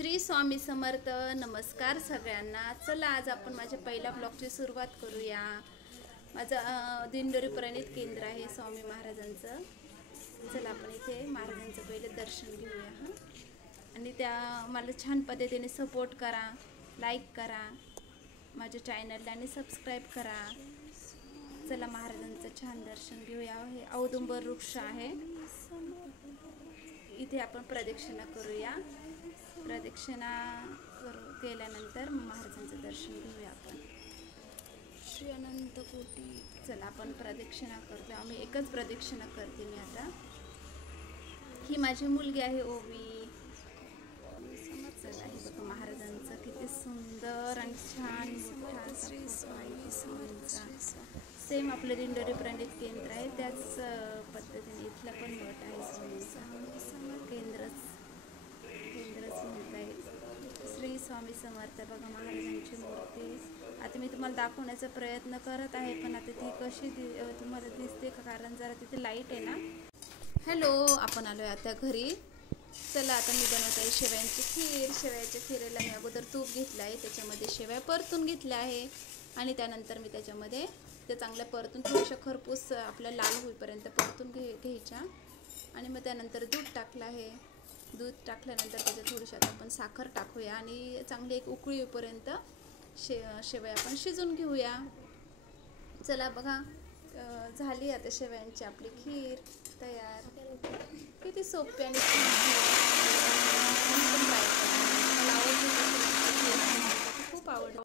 श्री स्वामी समर्थ. नमस्कार सगळ्यांना. चला आज आपण माझ्या पहिल्या ब्लॉगची सुरुवात करूया. माझं दिंडोरी प्रणित केंद्र आहे स्वामी महाराजांचं. चला आपण इथे महाराजांचं पहिले दर्शन घेऊया हां. आणि त्या मला छान पद्धतीने सपोर्ट करा, लाईक करा माझ्या चॅनलला आणि सबस्क्राईब करा. चला महाराजांचं छान दर्शन घेऊया. हे औदुंबर वृक्ष आहे, इथे आपण प्रदक्षिणा करूया. प्रदक्षिणा केल्यानंतर महाराजांचं दर्शन घेऊया आपण. श्री अनंत कोटी. चला आपण प्रदक्षिणा करतो. आम्ही एकच प्रदक्षिणा करते मी आता. ही माझी मुलगी आहे ओवी. चला हे बघा महाराजांचं किती सुंदर आणि छान मोठा सेम आपलं दिंडोरी प्रणित केंद्र आहे त्याच पद्धतीने इथलं पण मठ आहे स्वामींचं. केंद्रच म्हणत आहे. श्री स्वामी समर्थ. बघा महाराजांची मूर्ती आता मी तुम्हाला दाखवण्याचा प्रयत्न करत आहे, पण आता ती कशी तुम्हाला दिसते का, कारण जरा तिथे लाईट आहे ना. हॅलो, आपण आलो आहे आता घरी. चला आता मी बनवत आहे शेवयांची खीर. शेवयाच्या खीरेला मी अगोदर तूप घेतलं आहे, त्याच्यामध्ये शेवया परतून घेतल्या आहे आणि त्यानंतर मी त्याच्यामध्ये ते चांगल्या परतून थोड्याशा खरपूस आपल्या लाल होईपर्यंत परतून घ्यायच्या. आणि मग त्यानंतर दूध टाकलं आहे. दूध टाकल्यानंतर त्याच्यात थोडीशी आता आपण साखर टाकूया आणि चांगली एक उकळी येईपर्यंत शेवया आपण शिजून घेऊया. चला बघा झाली आता शेवयांची आपली खीर तयार. किती सोपी आणि खूप आवडते. खूप आवडते.